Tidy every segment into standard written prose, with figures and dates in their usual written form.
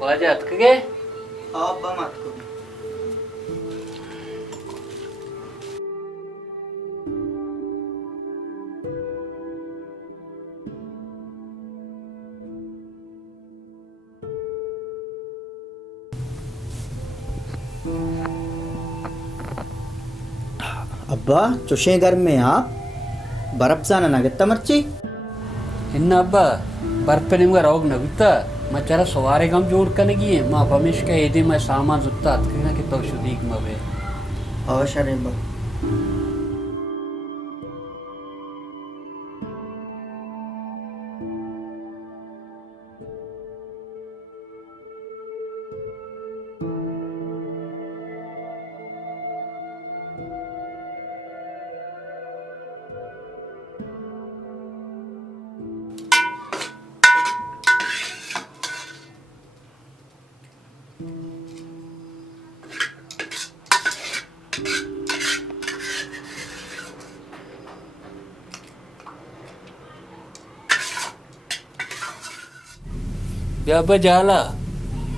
Wajat kage? Abba matko. अब्बा चुशे घर में आप बर्फ जाना नगत्ता मर्ची ಇನ್ನ ಹಬ್ಬ ಬರ್ಪೆ ನಿಮ್ಗೆ ರೋಗ ನಗುತ್ತಾ ಮಚ್ಚರ ಸವಾರೆ ಗಮ್ ಜೋಡ್ ಕನಗಿ ಮಾ ಪಮಿಷ್ के एदे में सामान जुत्ता अतकना के तो शुदीक मवे अवश्य बा जब जाला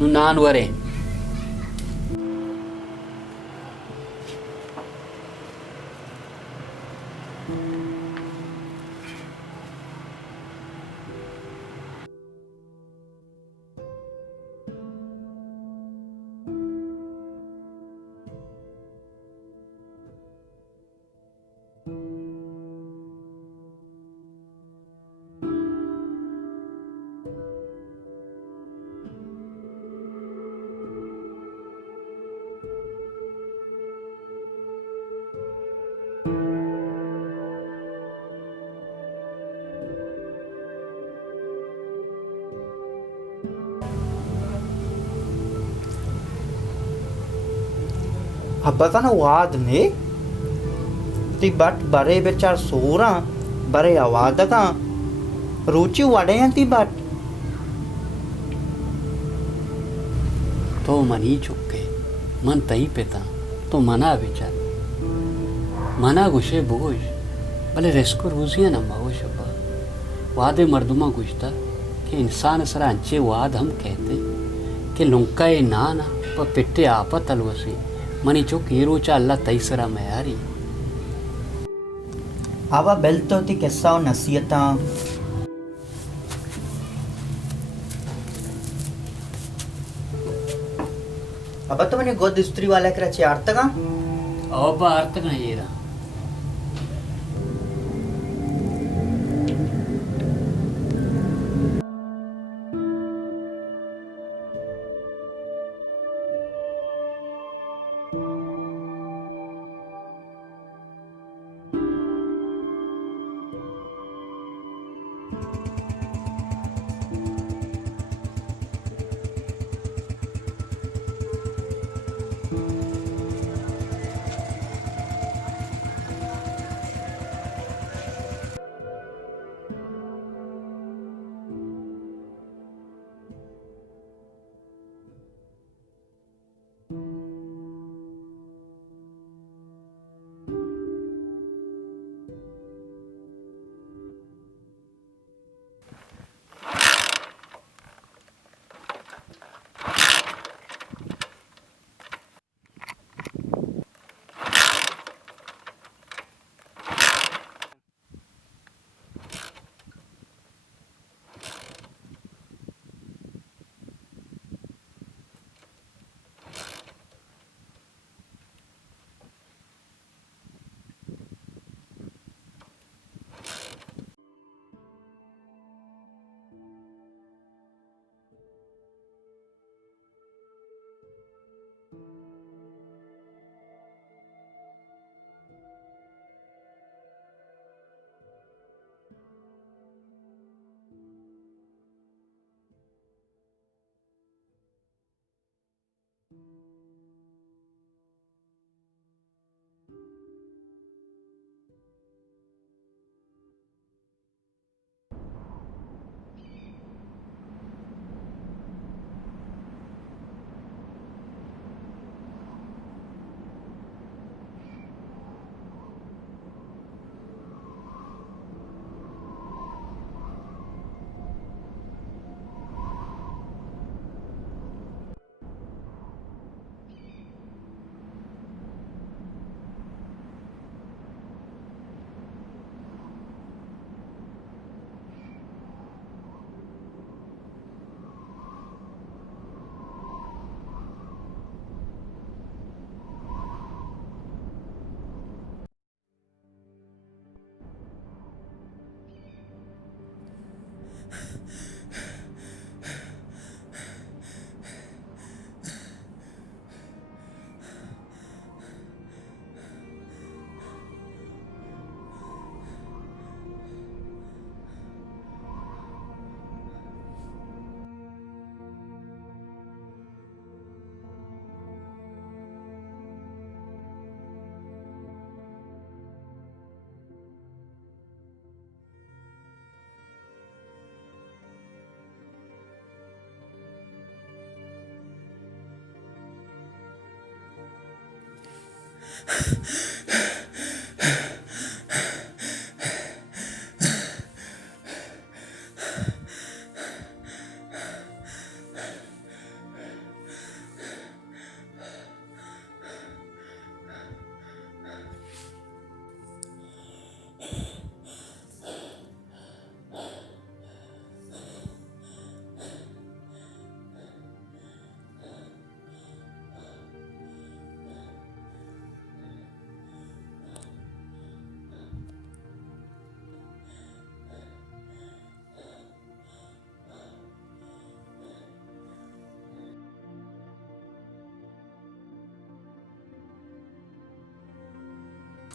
नु नान वरे अब्बा का ना वाद में ती बट बरे बेचार सोरा बरे आवाद का रुचि वाड़े हैं ती बट तो मनी चुके मन तई पेता तो मना विचार मना गुशे बोझ भले रेस्को रोजिया न माओ शबा वादे मर्दुमा गुजता कि इंसान सरा अंचे वाद हम कहते कि लुंका ये ना पर पिट्टे आपा तलवसी मनी चुक ये रोचा अल्लाह तई सरा मयारी आवा बेल तो ती कैसा नसीहता अब तो मैंने गोद स्त्री वाला करा चार तक अब अर्थ का ये रहा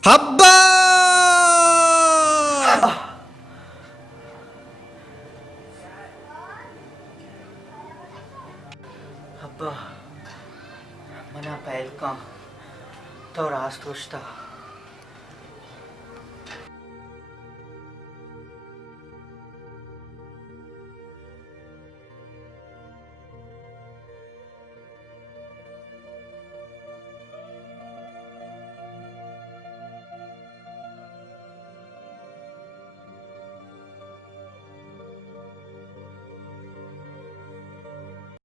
అబ్బా అబ్బా మన పైల్కా तो रास तोचता